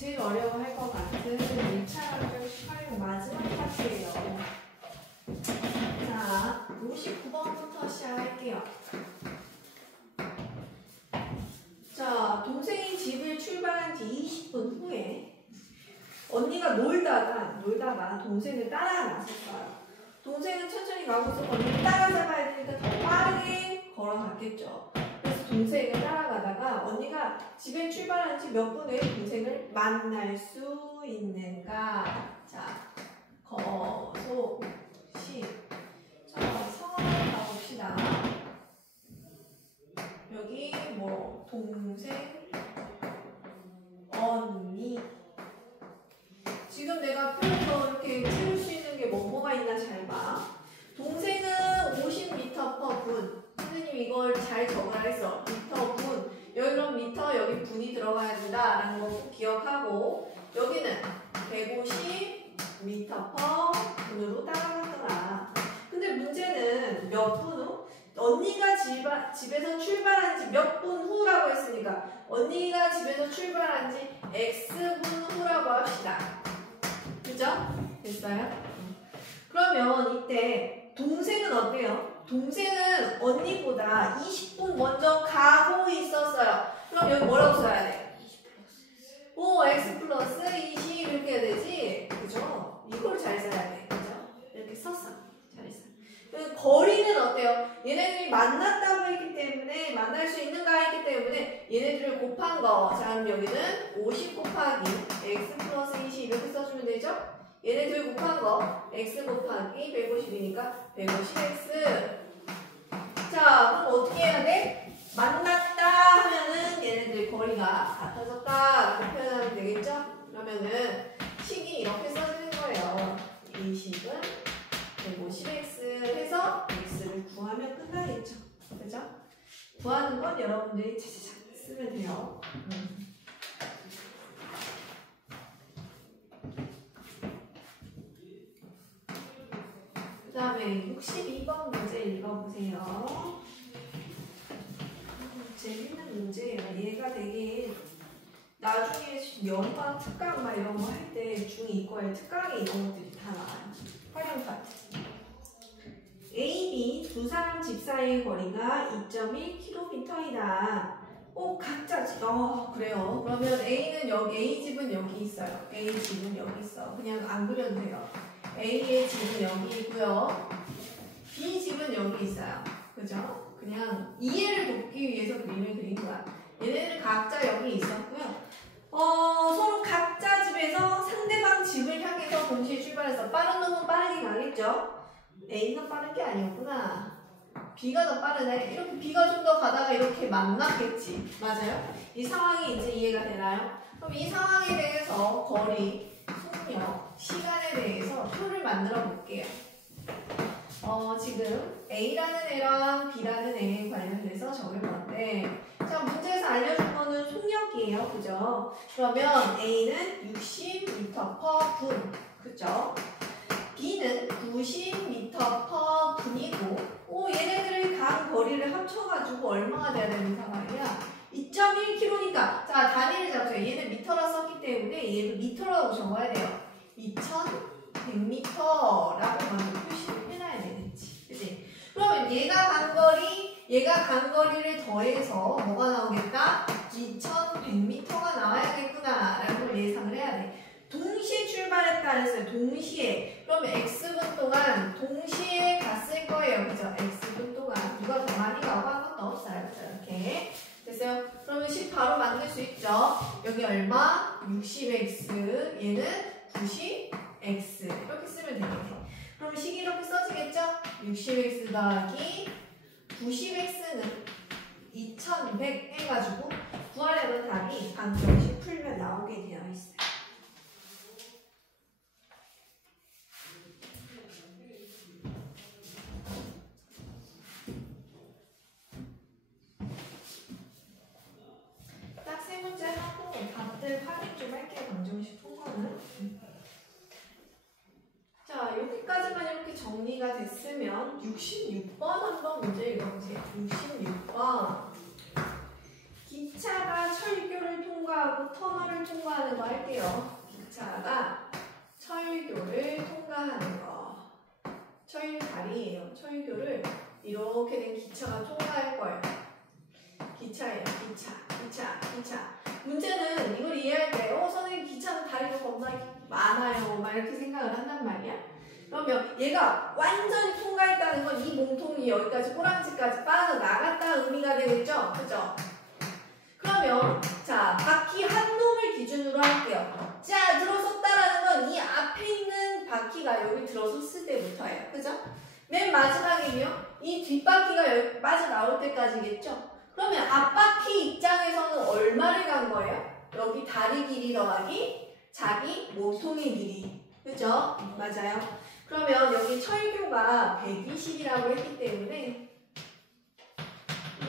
제일 어려워할 것 같은 1차 방정식 활용 마지막 파트예요. 자, 59번부터 시작할게요. 자, 동생이 집을 출발한 뒤 20분 후에 언니가 놀다가 동생을 따라 나섰어요. 동생은 천천히 가고 있어. 언니를 따라잡아야 되니까 더 빠르게 걸어갔겠죠. 그래서 동생을 따라가다가 언니가 집에 출발한 지 몇 분 후에 동생을 만날 수 있는가? 자, 거소시. 자, 상황을 가봅시다. 여기 뭐 동생, 언니. 지금 내가 표에서 이렇게 채울 수 있는 게 뭐가 있나 잘 봐. 동생은 50m/분. 선생님 이걸 잘 적으라 했어. 미터/분. 여기 그럼 미터, 여기 분이 들어가야 된다라는 거 꼭 기억하고, 여기는 150m/분으로 따라갔더라. 근데 문제는 몇 분 후? 언니가 집에서 출발한 지 몇 분 후라고 했으니까 언니가 집에서 출발한 지 X분 후라고 합시다. 그죠? 됐어요? 그러면 이때 동생은 어때요? 동생은 언니보다 20분 먼저 가고 있었어요. 그럼 여기 뭐라고 써야 돼? X 플러스 20 이렇게 해야 되지? 그죠? 이걸 잘 써야 돼. 그죠? 이렇게 썼어. 잘했어. 거리는 어때요? 얘네들이 만났다고 했기 때문에, 만날 수 있는가 했기 때문에 얘네들을 곱한 거. 자, 그럼 여기는 50 곱하기 X 플러스 20 이렇게 써주면 되죠? 얘네들 곱한 거 X 곱하기 150이니까 150X. 자, 그럼 어떻게 해야 돼? 만났다 하면은 얘네들 거리가 같아졌다 이렇게 표현하면 되겠죠? 그러면은 식이 이렇게 써지는 거예요. 20은 150X 해서 X를 구하면 끝나겠죠? 그죠? 구하는 건 여러분들이 차차차 쓰면 돼요. 그 다음에 62번 문제 읽어보세요. 재밌는 문제예요. 얘가 되게 나중에 연방 특강 막 이런 거 할 때 중2과에 특강에 이런 것들이 다 나와요. 활용 파트. A, B 두 사람 집 사이의 거리가 2.1km이다. 각자지. 그래요. 그러면 A는 여기, A 집은 여기 있어요. A 집은 여기 있어. 그냥 안 그려도 돼요. A의 집은 여기 있고요. B 집은 여기 있어요. 그죠? 그냥 이해를 돕기 위해서 그림을 그린 거야. 얘네는 각자 여기 있었고요. 서로 각자 집에서 상대방 집을 향해서 동시에 출발해서 빠른 놈은 빠르게 가겠죠? A가 빠른 게 아니었구나. B가 더 빠르네. 이렇게 B가 좀 더 가다가 이렇게 만났겠지. 맞아요? 이 상황이 이제 이해가 되나요? 그럼 이 상황에 대해서 거리, 속력, 시간에 대해서 표를 만들어 볼게요. 지금 A라는 애랑 B라는 애에 관련돼서 적을 건데, 자, 문제에서 알려준 거는 속력이에요. 그죠? 그러면 A는 60m/분. 그죠? B는 90m/분이고, 얘네들이 간 거리를 합쳐가지고 얼마가 돼야 되는 상황이야? 2.1km니까, 자, 단위를 잡죠. 얘는 미터라 썼기 때문에 얘도 미터라고 적어야 돼요. 2100m라고 먼저 표시를 해놔야 되겠지. 그치? 그러면 얘가 간 거리를 더해서 뭐가 나오겠다? 2100m가 나와야겠구나 라는 걸 예상을 해야 돼. 동시에 출발했다 했어요. 동시에. 그러면 X분 동안 동시에 갔을 거예요. 그죠? X분 동안. 누가 더 많이 가고 한 것도 없어요. 그죠? 이렇게. 됐어요? 그러면 식 바로 만들 수 있죠? 여기 얼마? 60X. 얘는 90X. 이렇게 쓰면 되겠네. 그럼 식이 이렇게 써지겠죠? 60X 더하기 90X는 2100 해가지고 구하려는 답이 방정식 풀면 나오게 되어 있어요. 딱 세 문제 하고 답들 확인 좀 할게요. 방정식 통과는. 자, 여기까지만 이렇게 정리가 됐으면 66번 한번 문제 읽어보세요. 66번. 기차가 철교를 통과하고 터널을 통과하는 통과하는 거 할게요. 기차가 철교를 통과하는 거. 철다리예요. 철교를 이렇게 된 기차가 통과할 거예요. 기차예요. 기차. 문제는 이걸 이해할 때 선생님 기차는 다리가 겁나 많아요. 막 이렇게 생각을 한단 말이야. 그러면 얘가 완전히 통과했다는 건 이 몸통이 여기까지 꼬랑지까지 빠져나갔다 의미가 되겠죠? 그죠? 그러면 자 바퀴 한 놈을 기준으로 할게요. 자 들어섰다라는 건 이 앞에 있는 바퀴가 여기 들어섰을 때부터예요. 그죠? 맨 마지막이면 이 뒷바퀴가 여기 빠져나올 때까지겠죠? 그러면 앞바퀴 입장에서는 얼마를 간 거예요? 여기 다리 길이 더하기 자기 몸통의 길이. 그죠? 맞아요. 그러면 여기 철교가 120이라고 했기 때문에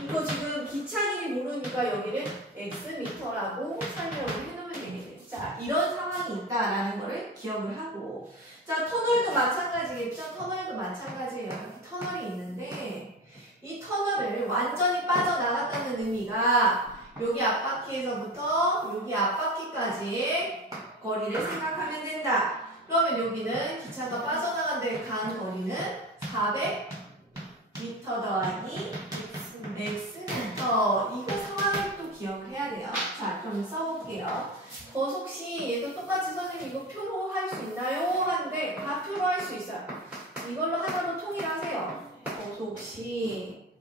이거 지금 기차 길이 모르니까 여기를 x미터라고 설명을 해놓으면 되겠네요. 자, 이런 상황이 있다라는 거를 기억을 하고 자, 터널도 마찬가지겠죠? 터널도 마찬가지예요. 터널이 있는데 이 터널을 완전히 빠져나갔다는 의미가 여기 앞바퀴에서부터 여기 앞바퀴까지 거리를 생각하면 된다. 그러면 여기는 기차가 빠져나간 데 간 거리는 400m 더하기 x미터. 이거 상황을 또 기억을 해야 돼요. 자, 그럼 써볼게요. 거속시 얘도 똑같이 선생님 이거 표로 할 수 있나요? 하는데 다 표로 할 수 있어요. 이걸로 하나로 통일하세요. 거속시.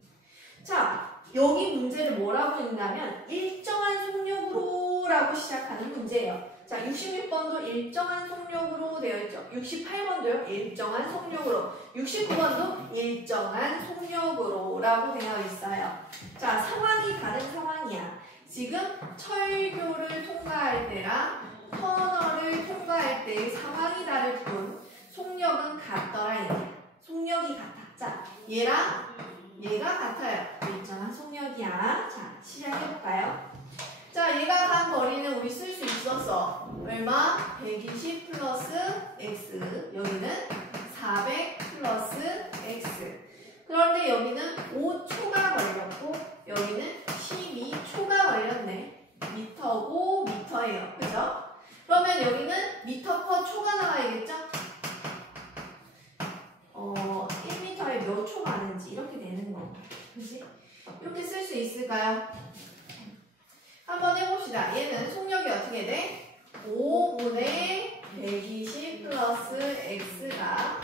자, 여기 문제를 뭐라고 읽냐면 일정한 속력으로 라고 시작하는 문제예요. 자, 66번도 일정한 속력으로 되어 있죠. 68번도요. 일정한 속력으로. 69번도 일정한 속력으로 라고 되어 있어요. 자, 상황이 다른 상황이야. 지금 철교를 통과할 때랑 터널을 통과할 때의 상황이 다를 뿐 속력은 같더라 얘기야. 속력이 같아. 자, 얘랑 얘가 같아요. 일정한 속력이야. 자, 시작해볼까요? 자, 얘가 간 거리는 우리 쓸 수 있었어. 얼마? 120 플러스 x. 여기는 400 플러스 x. 그런데 여기는 5초가 걸렸고 여기는 12초가 걸렸네. 미터고 미터예요. 그죠? 그러면 여기는 미터 퍼 초가 나와야겠죠? 1m에 몇 초 가는지 이렇게 되는 거. 그치? 이렇게 쓸 수 있을까요? 한번 해봅시다. 얘는 속력이 어떻게 돼? 5분의 120 플러스 x가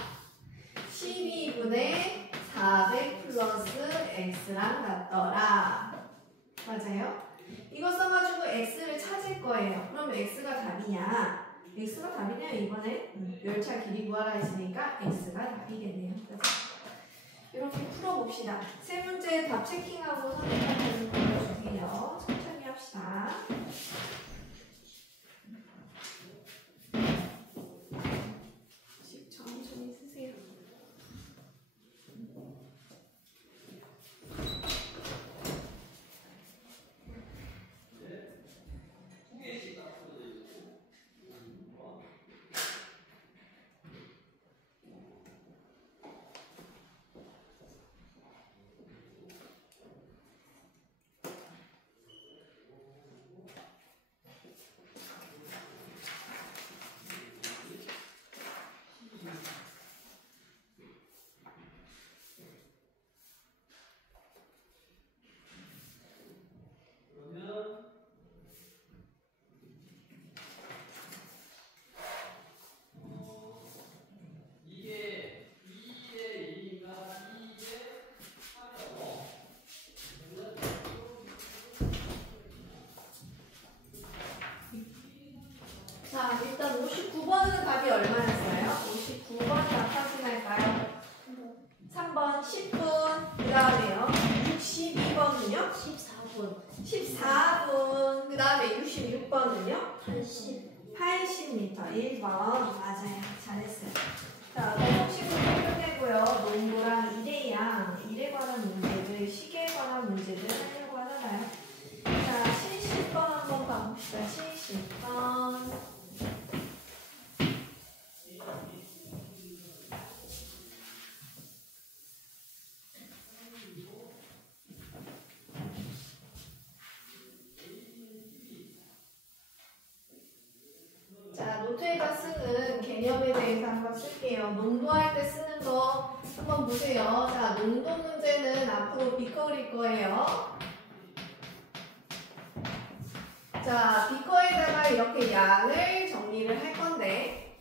12분의 400 플러스 x랑 같더라. 맞아요? 이거 써가지고 x를 찾을 거예요. 그럼 x가 답이냐? x가 답이냐 이번에? 열차 길이 구하라 했으니까 x가 답이겠네요. 그래서 이렇게 풀어봅시다. 세 문제 답 체킹하고 선생님한테 보여주세요. 천천히 합시다. 천천히 쓰세요. 자, 일단 59번은 답이 얼마였어요? 59번 답 확인할까요? 3번 10분. 그 다음에요. 62번은요? 14분. 14분. 그 다음에 66번은요? 80m. 1번. 맞아요. 잘했어요. 자, 거속식으로 끝내고요. 농구랑 일에 관한 문제들, 시계에 관한 문제들 하려고 하잖아요. 자, 70번 한번 가봅시다. 70번. 대해서 한번 쓸게요. 농도할 때 쓰는 거 한번 보세요. 자, 농도 문제는 앞으로 비커 그릴 거예요. 자, 비커에다가 이렇게 양을 정리를 할 건데,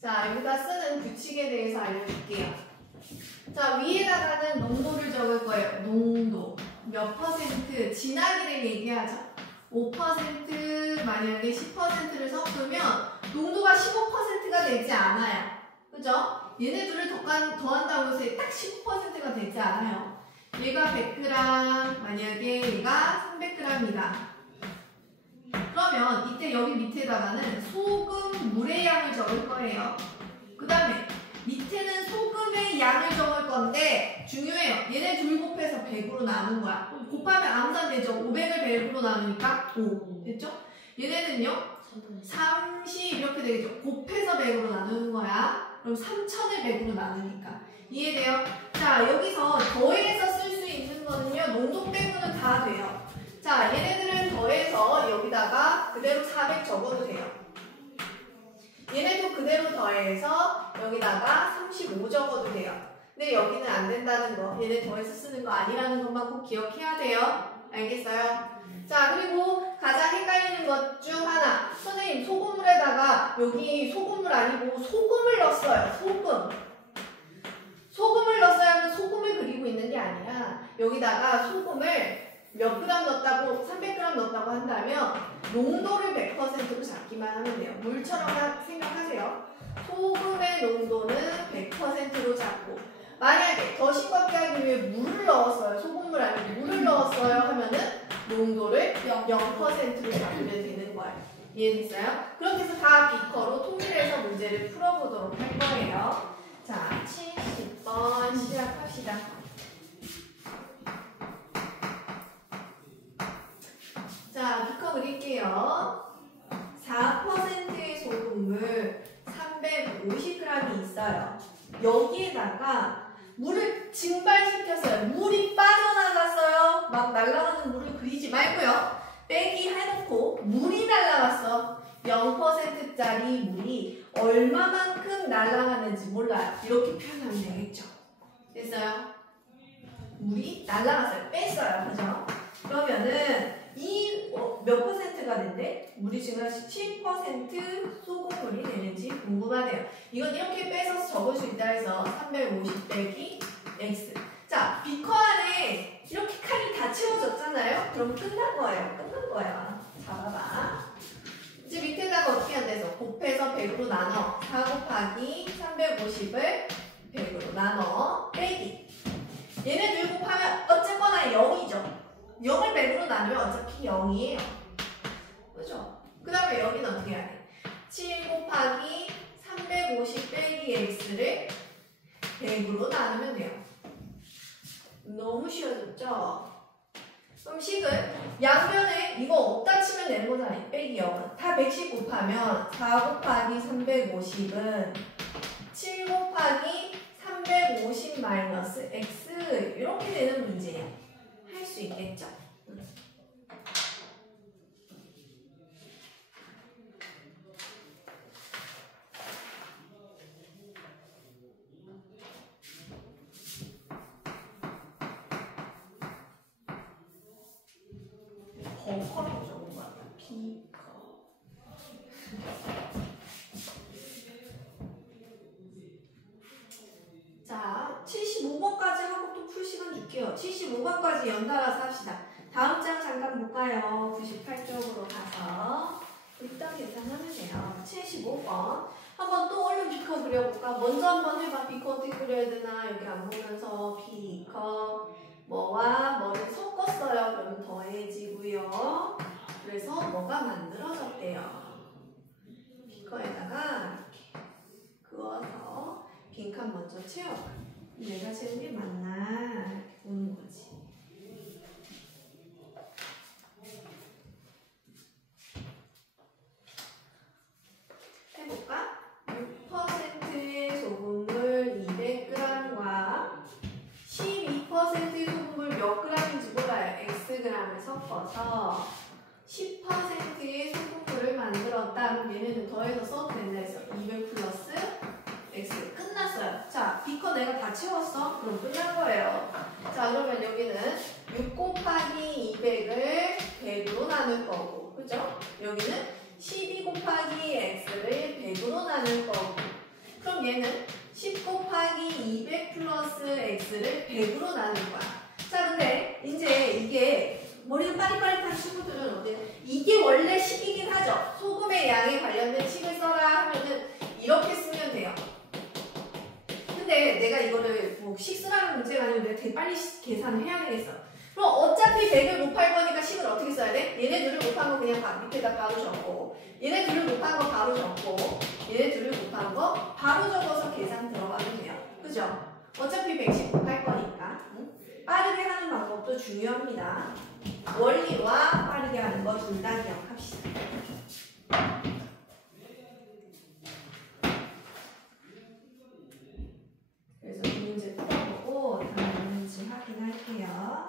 자, 여기다 쓰는 규칙에 대해서 알려줄게요. 자, 위에다가는 농도를 적을 거예요. 농도. 몇 퍼센트, 진하기를 얘기하죠. 5% 만약에 10%를 섞으면 농도가 15%가 되지 않아요. 그죠? 얘네 둘을 더한다고 해서 딱 15%가 되지 않아요. 얘가 100g, 만약에 얘가 300g이다. 그러면 이때 여기 밑에다가는 소금, 물의 양을 적을 거예요. 그 다음에 밑에는 소금의 양을 적을 건데 중요해요. 얘네 둘 곱해서 100으로 나눈 거야. 곱하면 암산 되죠. 500을 100으로 나누니까 5. 됐죠? 얘네는요. 30 이렇게 되겠죠. 곱해서 100으로 나누는 거야. 그럼 3000을 100으로 나누니까. 이해돼요? 자, 여기서 더해서 쓸 수 있는 거는요. 농도 빼고는 다 돼요. 자, 얘네들은 더해서 여기다가 그대로 400 적어도 돼요. 얘네도 그대로 더해서 여기다가 35 적어도 돼요. 근데 여기는 안 된다는 거, 얘네 더해서 쓰는 거 아니라는 것만 꼭 기억해야 돼요. 알겠어요? 자, 그리고 가장 헷갈리는 것 중 하나. 선생님, 소금물에다가 여기 소금물 아니고 소금을 넣었어요. 소금. 소금을 넣었어요 하면 소금을 그리고 있는 게 아니라 여기다가 소금을 몇 그램 넣었다고 300g 넣었다고 한다면 농도를 100%로 잡기만 하면 돼요. 물처럼 생각하세요. 소금의 농도는 100%로 잡고 만약에 더 싱겁게 하기 위해 물을 넣었어요. 소금물 아니고 물을 넣었어요 하면은 농도를 0%로 잡으면 되는 거예요. 이해됐어요? 그렇게 해서 다 비커로 통일해서 문제를 풀어보도록 할 거예요. 자, 70번 시작합시다. 자, 비커 그릴게요. 4%의 소금물 350g이 있어요. 여기에다가 물을 증발시켰어요. 물이 빠져나갔어요. 막 날아가는 물을 그리지 말고요. 빼기 해놓고 물이 날아갔어. 0%짜리 물이 얼마만큼 날아가는지 몰라요. 이렇게 표현하면 되겠죠. 됐어요? 물이 날아갔어요. 뺐어요. 그죠? 그러면은 이 몇 퍼센트가 된대? 물이 지금 10% 소금물이 되는지 궁금하네요. 이건 이렇게 빼서 적을 수 있다 해서 350 빼기 x. 자, 비커 안에 이렇게 칸이 다 채워졌잖아요? 그럼 끝난 거예요. 끝난 거야. 잡아봐. 이제 밑에다가 어떻게 한대서 곱해서 100으로 나눠. 4 곱하기 350을 100으로 나눠. 빼기. 얘네 둘 곱하면 어쨌거나 0이죠. 0을 100으로 나누면 어차피 0이에요. 그죠? 그 다음에 여기는 어떻게 해야 돼? 7 곱하기 350 빼기 x를 100으로 나누면 돼요. 너무 쉬워졌죠? 그럼 식은 양변에 이거 없다 치면 되는 거잖아요. 빼기 0은. 다 110 곱하면 4 곱하기 350은 7 곱하기 350 마이너스 x 이렇게 되는 문제예요. 할 수 있겠죠? 버커라고 적은 거 같아. 비커. 자, 75번까지 하고 또 풀 시간 줄게요. 75번까지 연달아서 합시다. 다음 장 잠깐 볼까요? 98쪽으로 가서 일단 계산하면 돼요. 75번. 한번 또 얼른 비커 그려볼까? 먼저 한번 해봐. 비커 어떻게 그려야 되나? 여기 안 보면서 비커 뭐와 뭐를 섞었어요. 그러면 더해지고요. 그래서 뭐가 만들어졌대요. 비커에다가 이렇게 그어서 빈칸 먼저 채워. 내가 채운 게 맞나? 이렇게 보는 거지. 해볼까? 6%의 소금물 200g과 12%의 소금물 몇 g인지 몰라요. xg을 섞어서 10%의 소금물을 만들었다. 그럼 얘네는 더해서 써도 된다 해서 200 플러스 x. 끝났어요. 자, B컷 내가 다 채웠어? 그럼 끝난 거예요. 자, 그러면 여기는 6 곱하기 200을 100으로 나눌 거고, 그죠? 여기는 12 곱하기 x를 100으로 나눌 거고, 그럼 얘는 10 곱하기 200 플러스 x를 100으로 나눌 거야. 자, 근데 이제 이게 머리가 빠릿빠릿한 친구들은 어때요? 이게 원래 식이긴 하죠. 소금의 양에 관련된 식을 써라 하면은 이렇게 쓰면 돼요. 근데 내가 이거를 뭐 식 쓰라는 문제가 아니고 내가 되게 빨리 계산을 해야 되겠어. 그럼 어차피 100을 곱할 거니까 식을 어떻게 써야 돼? 얘네 둘을 곱한 거 그냥 밑에다 바로 적고, 얘네 둘을 곱한 거 바로 적고, 얘네 둘을 곱한 거 바로 적어서 계산 들어가면 돼요. 그죠? 어차피 100씩 곱할 거니까. 빠르게 하는 방법도 중요합니다. 원리와 빠르게 하는 거 둘 다 기억합시다. 그래서 이 문제 풀어보고 다 맞는지 확인할게요.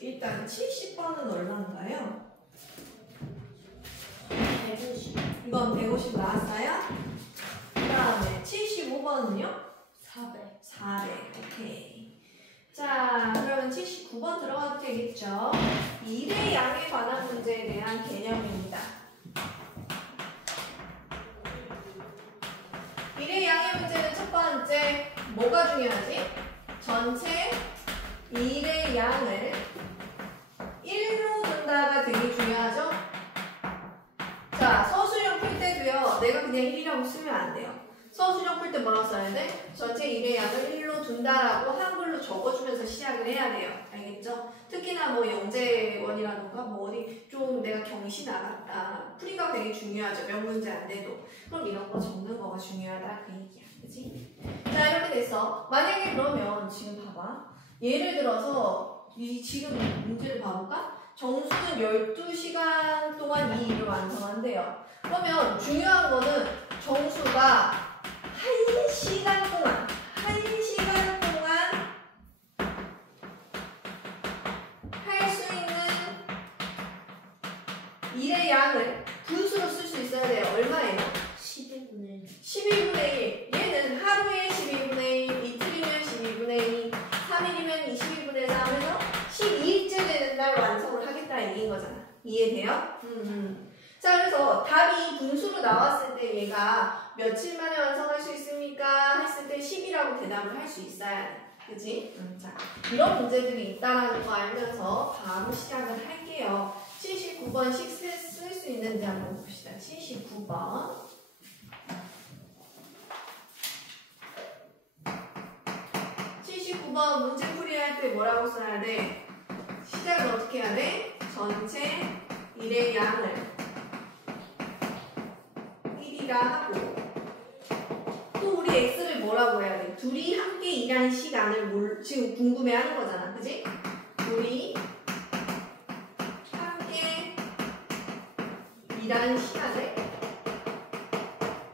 일단 70번은 얼마인가요? 150. 이건 150 나왔어요? 그 다음에 75번은요? 400. 400. 오케이. 자, 그러면 79번 들어가도 되겠죠? 일의 양에 관한 문제에 대한 개념입니다. 일의 양의 문제는 첫 번째, 뭐가 중요하지? 전체 일의 양을 1로 둔다가 되게 중요하죠? 자, 서술형 풀 때도요, 내가 그냥 1이라고 쓰면 안 돼요. 서술형 풀 때 뭐라고 써야 돼? 전체 일의 양을 1로 둔다라고 한글로 적어주면서 시작을 해야 돼요. 알겠죠? 특히나 뭐 영재원이라던가 뭐 어디 좀 내가 경시 나갔다. 풀이가 되게 중요하죠. 몇 문제 안 돼도. 그럼 이런 거 적는 거가 중요하다. 그 얘기야. 그치? 자, 이렇게 됐어. 만약에 그러면 지금 봐봐. 예를 들어서 지금 문제를 봐볼까? 정수는 12시간 동안 이 일을 완성한대요. 그러면 중요한 거는 정수가 1시간 동안 할 수 있는 일의 양을 분수로 쓸 수 있어야 돼요. 얼마예요? 11분의 1. 12분의 1. 얘는 하루에 12분의 1, 이틀이면 12분의 2, 3일이면 22분의 3 해서 12일째 되는 날 완성을 하겠다 얘기인 거잖아. 이해돼요? 자, 그래서 답이 분수로 나왔을 때 얘가 며칠 만에 완성할 수 있습니까? 했을 때 10이라고 대답을 할 수 있어야 돼. 그치? 자, 이런 문제들이 있다는 거 알면서 바로 시작을 할게요. 79번씩 쓸 수 있는지 한번 봅시다. 79번. 79번 문제 풀이할 때 뭐라고 써야 돼? 시작을 어떻게 해야 돼? 전체 일의 양을 1이라 하고, 또 우리 x를 뭐라고 해야 돼? 둘이 함께 일하는 시간을 지금 궁금해하는 거잖아. 그지? 둘이 함께 일하는 시간을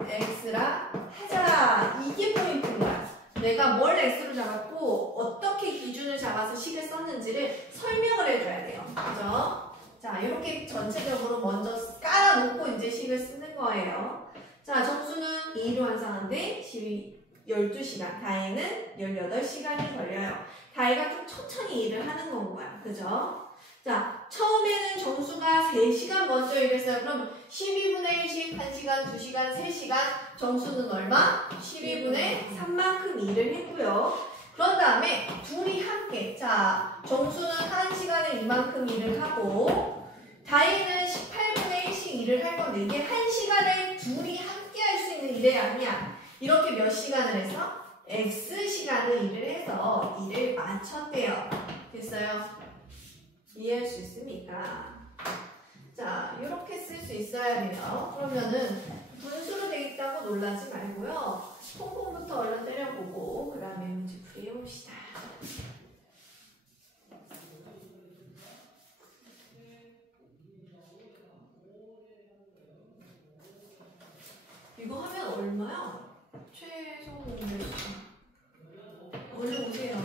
x라 하자. 이게 포인트인 거야. 내가 뭘 x로 잡았고 어떻게 기준을 잡아서 식을 썼는지를 설명을 해줘야 돼요. 그죠? 자, 이렇게 전체적으로 먼저 깔아놓고 이제 식을 쓰는 거예요. 자, 정수는 2로 완성하는데 12시간, 다혜는 18시간이 걸려요. 다혜가 좀 천천히 일을 하는 건 거야. 그죠? 자, 처음에는 정수가 3시간 먼저 일했어요. 그럼 12분의 1씩 1시간, 2시간, 3시간, 정수는 얼마? 12분의 3만큼 일을 했고요. 그런 다음에 둘이 함께, 자, 정수는 1시간에 이만큼 일을 하고, 다혜는 18분의 1씩 일을 할 건데, 이게 1시간을 둘이 함께 할 수 있는 일이 아니야. 이렇게 몇 시간을 해서? X시간을 일을 해서 일을 마쳤대요. 됐어요? 이해할 수 있습니까? 자, 이렇게 쓸 수 있어야 돼요. 그러면은 분수로 돼 있다고 놀라지 말고요. 콩콩부터 얼른 때려보고 그 다음에 문제 풀이해봅시다. 이거 하면 얼마야? 최소 공개 얼른 오세요.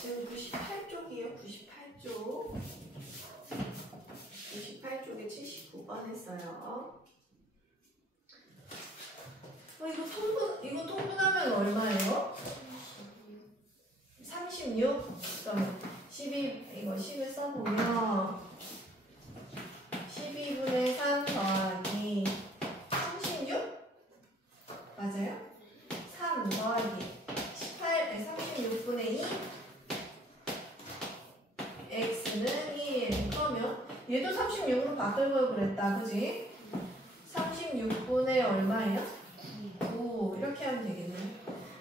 지금 98쪽이에요. 98쪽. 98쪽에 79번 했어요. 이거 통분하면 얼마예요? 36? 그럼 이거 10을 써보면 12분의 3 더하기 36? 맞아요? 3 더하기 36분의 2 x는 1. 그러면 얘도 36으로 바꿀 걸 그랬다. 그지? 36분의 얼마예요? 9. 이렇게 하면 되겠네.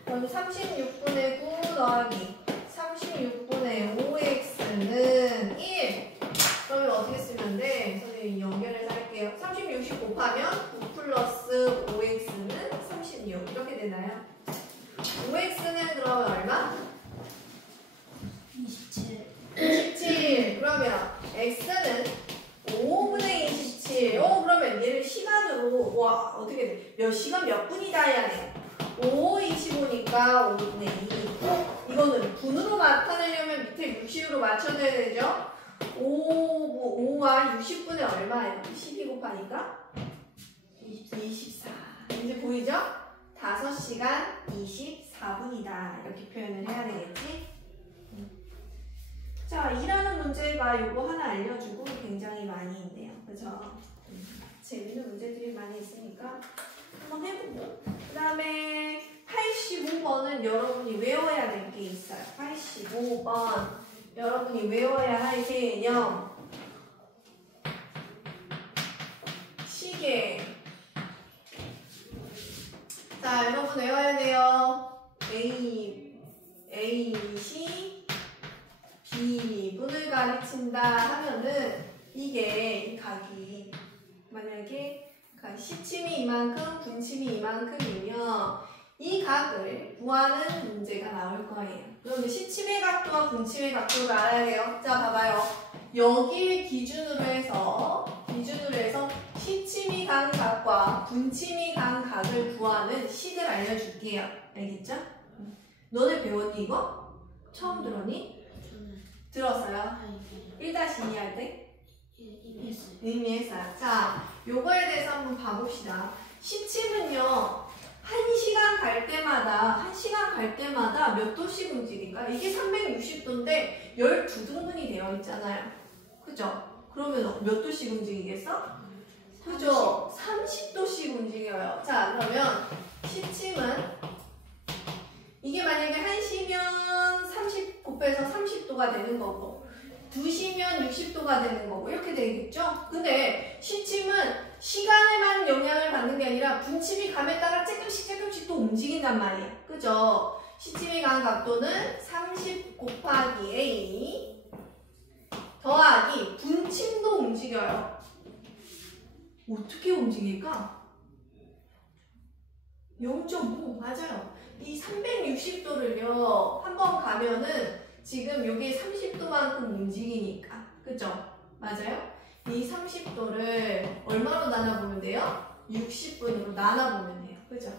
그럼 36분의 9 더하기 36분의 5x는 1. 그러면 어떻게 쓰면 돼? 선생님 연결해서 할게요. 36, 곱하면 9 플러스 5x는 36. 이렇게 되나요? 5x는 그러면 얼마? 27. 27. 그러면 x는 5분의 27. 그러면 얘를 시간으로 와 어떻게 돼? 몇 시간 몇 분이다 해야 돼? 5, 25니까 5분의 2. 이거는 분으로 나타내려면 밑에 60으로 맞춰줘야 되죠? 5와 60분의 얼마예요? 12 곱하니까 24. 이제 보이죠? 5시간 24분이다. 이렇게 표현을 해야 되겠지? 자, 2라는 문제가 요거 하나 알려주고 굉장히 많이 있네요. 그죠? 재밌는 문제들이 많이 있으니까 한번 해보고. 그 다음에 85번은 여러분이 외워야 될 게 있어요. 85번. 여러분이 외워야 할 개념. 시계. 자, 여러분 외워야 돼요. A시 B분을 가르친다 하면은 이게 이 각이 만약에 시침이 이만큼 분침이 이만큼이면 이 각을 구하는 문제가 나올 거예요. 그러면 시침의 각도와 분침의 각도를 알아야 돼요. 자, 봐봐요. 여기를 기준으로 해서 시침이 간 각과 분침이 간 각을 구하는 식을 알려줄게요. 알겠죠? 너네 배웠니 이거? 처음 들었니? 들었어요? 1-2 할 때? 이미 했어요. 자, 요거에 대해서 한번 봐봅시다. 시침은요, 1시간 갈 때마다 몇 도씩 움직일까? 이게 360도인데 12등분이 되어 있잖아요. 그죠? 그러면 몇 도씩 움직이겠어? 그죠? 30도씩 움직여요. 자, 그러면 시침은 이게 만약에 1시면 30 곱해서 30도가 되는 거고 2시면 60도가 되는 거고 이렇게 되겠죠? 근데 시침은 시간에만 영향을 받는 게 아니라 분침이 감에 따라 조금씩 또 움직인단 말이에요. 그죠? 시침이 간 각도는 30 곱하기 A 더하기 분침도 움직여요. 어떻게 움직일까? 0.5 맞아요. 이 360도를요 한번 가면은 지금 여기 30도만큼 움직이니까 그죠? 맞아요? 이 30도를 얼마로 나눠보면 돼요? 60분으로 나눠보면 돼요. 그죠?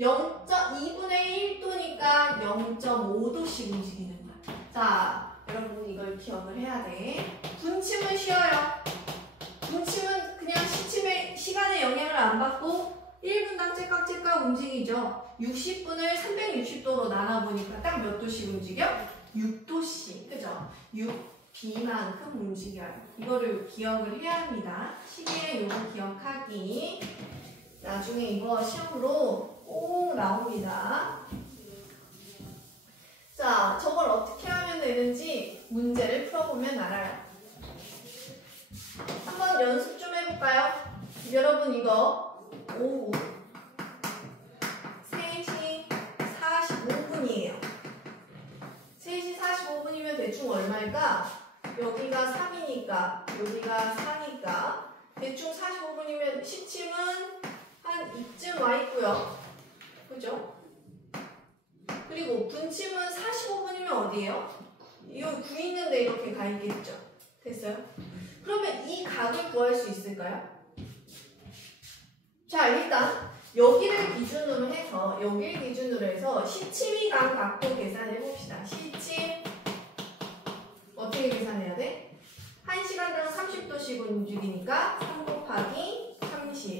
0.2분의 1도니까 0.5도씩 움직이는 거야. 자, 여러분 이걸 기억을 해야 돼. 분침은 쉬워요. 분침은 그냥 시간에 영향을 안 받고 1분당 째깍째깍 움직이죠. 60분을 360도로 나눠보니까 딱 몇 도씩 움직여? 6도씩. 그죠? 6B만큼 움직여요. 이거를 기억을 해야 합니다. 시계의 요거 기억하기. 나중에 이거 시험으로 꼭 나옵니다. 자, 저걸 어떻게 하면 되는지 문제를 풀어보면 알아요. 한번 연습 좀 해볼까요? 여러분 이거 오후 3시 45분이에요. 3시 45분이면 대충 얼마일까? 여기가 3이니까 여기가 4니까 대충 45분이면 시침은 한 이쯤 와 있고요. 그죠? 그리고 분침은 45분이면 어디예요? 여기 9 있는데 이렇게 가 있겠죠? 됐어요? 그러면 이 각을 구할 수 있을까요? 자, 일단 여기를 기준으로 해서 시침이 간 각도 계산해 봅시다. 시침 어떻게 계산해야 돼? 1시간당 30도씩 움직이니까 3 곱하기 30.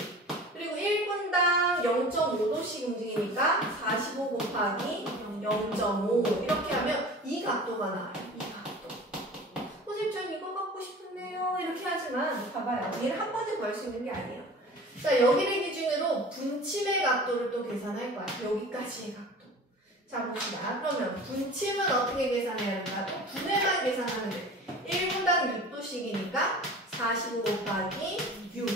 그리고 1분당 0.5도씩 움직이니까 45 곱하기 0.5. 이렇게 하면 이 각도가 나와요. 이 각도. 선생님, 전 이거 갖고 싶은데요. 이렇게 하지만 봐봐요. 얘를 한 번에 구할 수 있는 게 아니에요. 자, 여기를 기준으로 분침의 각도를 또 계산할 거야. 여기까지의 각도. 자, 봅시다. 그러면 분침은 어떻게 계산해야 될까? 또 분해만 계산하면 돼. 1분당 6도씩이니까 45 곱하기 6.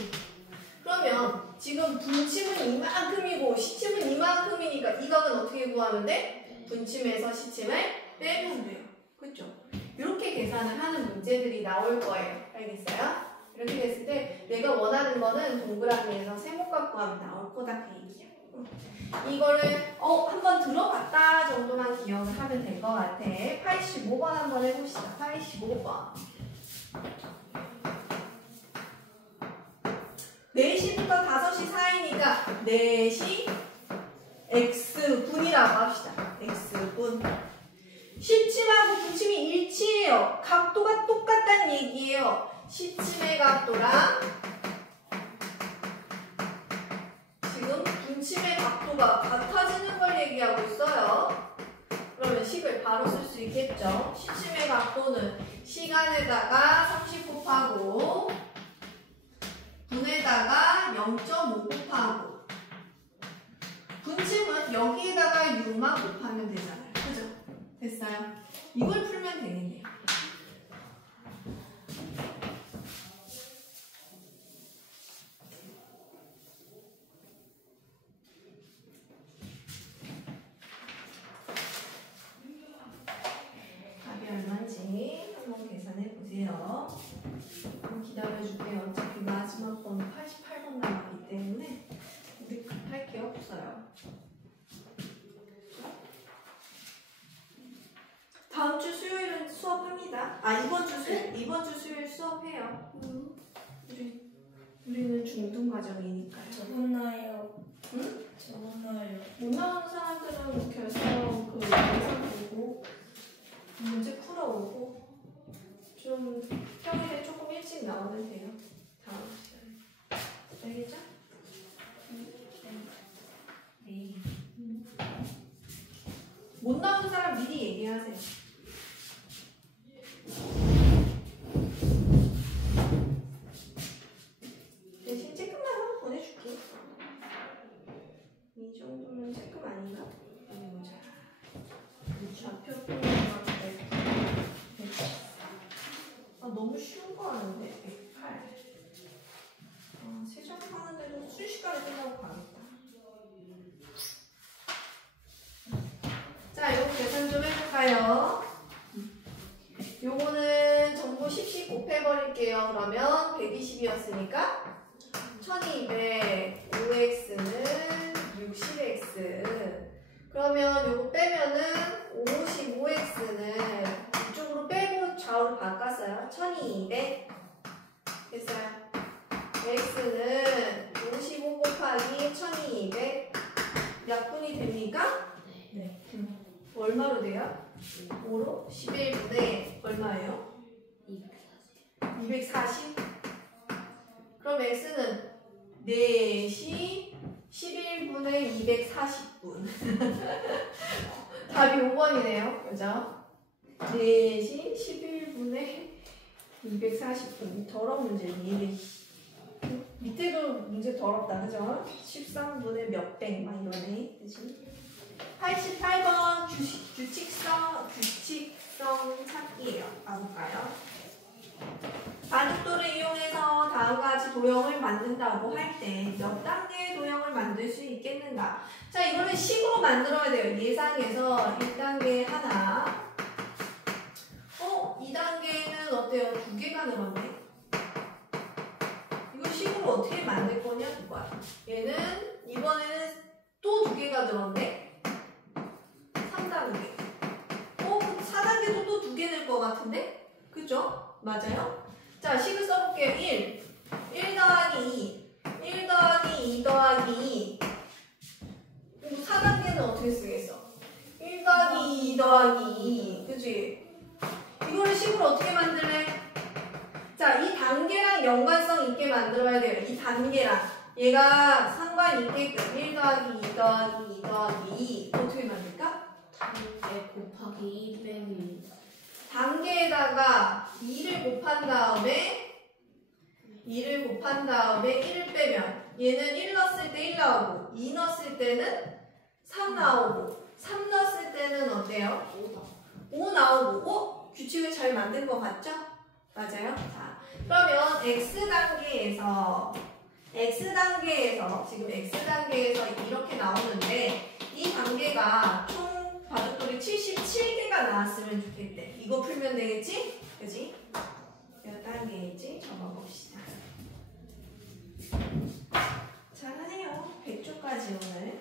그러면 지금 분침은 이만큼이고 시침은 이만큼이니까 이 각은 어떻게 구하면 돼? 분침에서 시침을 빼면 돼요. 그렇죠? 이렇게 계산을 하는 문제들이 나올 거예요. 알겠어요? 이렇게 됐을 때 내가 원하는 거는 동그라미에서 세모값 구하면 나올 거다 그 얘기야. 이거를 한번 들어봤다 정도만 기억을 하면 될 것 같아. 85번 한번 해봅시다. 85번. 4시부터 5시 사이니까 4시 X분이라고 합시다. X분. 시침하고 분침이 일치해요. 각도가 똑같다는 얘기예요. 시침의 각도랑 지금 분침의 각도가 같아지는 걸 얘기하고 있어요. 그러면 식을 바로 쓸 수 있겠죠. 시침의 각도는 시간에다가 30 곱하고 분에다가 0.5 곱하고 분침은 여기에다가 6만 곱하면 되잖아요. 그죠? 됐어요? 이걸 풀면 되겠네요. 답이 얼마인지 한번 계산해 보세요. 좀 기다려줄게요. 어차피 마지막 번 88번 남았기 때문에 우리 급할 게 없어요. 다음 주 수요일은 수업합니다. 이번 주 수요일 수업해요. 우리는 중등과정이니까요. 적었나요? 응? 적었나요? 못 나오는 사람들은 결성 그 영상 보고 문제 풀어오고 좀 평일에 조금 일찍 나오면 돼요. 다음 시간에. 알겠죠? 네. 못 나오는 사람 미리 얘기하세요. 대신 쬐끔만 보내줄게. 이 정도면 쬐끔 아닌가? 어디 보자. 좌표 표현하는데 너무 쉬운 거 하는데 108. 세정하는데도 순식간에 끝나고 가겠다. 자, 이거 계산 좀 해볼까요? 요거는 전부 10씩 곱해버릴게요. 그러면 120이었으니까 1200 5x는 60x. 그러면 요거 빼면은 55x는 이쪽으로 빼고 좌우로 바꿨어요. 1200 됐어요. x는 55 곱하기 1200 몇 분이 됩니까? 네. 얼마로 돼요? 5로 11분의 얼마예요? 240. 그럼 x는 4시 11분의 240분. 답이 5번이네요. 그죠? 4시 11분의 240분. 더러운 문제니. 밑에도 문제 더럽다. 그죠? 13분의 몇백 막 이러네. 그치? 88번 규칙성 찾기예요. 가볼까요? 바둑돌을 이용해서 다음과 같이 도형을 만든다고 할 때 몇 단계의 도형을 만들 수 있겠는가? 자, 이거는 식으로 만들어야 돼요. 예상에서 1단계 하나. 2단계는 어때요? 2개가 늘었네. 이거 식으로 어떻게 만들 거냐? 이거야. 얘는 이번에는 또 2개가 늘었네. 3단계. 4단계도 또 2개 늘 것 같은데? 그죠? 맞아요? 자, 식을 써볼게요. 1 더하기 2, 1 더하기 2 더하기 2. 4단계는 어떻게 쓰겠어? 1 더하기 2 더하기 2. 그치? 이거를 식으로 어떻게 만들래? 자, 이 단계랑 연관성 있게 만들어야 돼요. 이 단계랑. 얘가 상관 있게끔 1 더하기 2 더하기 2 더하기 2. 어떻게 만들까? 단계 곱하기 2 빼기 단계에다가 2를 곱한 다음에 1을 빼면 얘는 1 넣었을 때 1 나오고 2 넣었을 때는 3 나오고 3 넣었을 때는 어때요? 5 나오고 규칙을 잘 만든 것 같죠? 맞아요? 자, 그러면 X단계에서 지금 X단계에서 이렇게 나오는데 이 단계가 총 바둑돌이 77개가 나왔으면 좋겠대. 이거 풀면 되겠지? 그지? 몇 단계인지 적어봅시다. 잘하네요. 100조까지 오늘.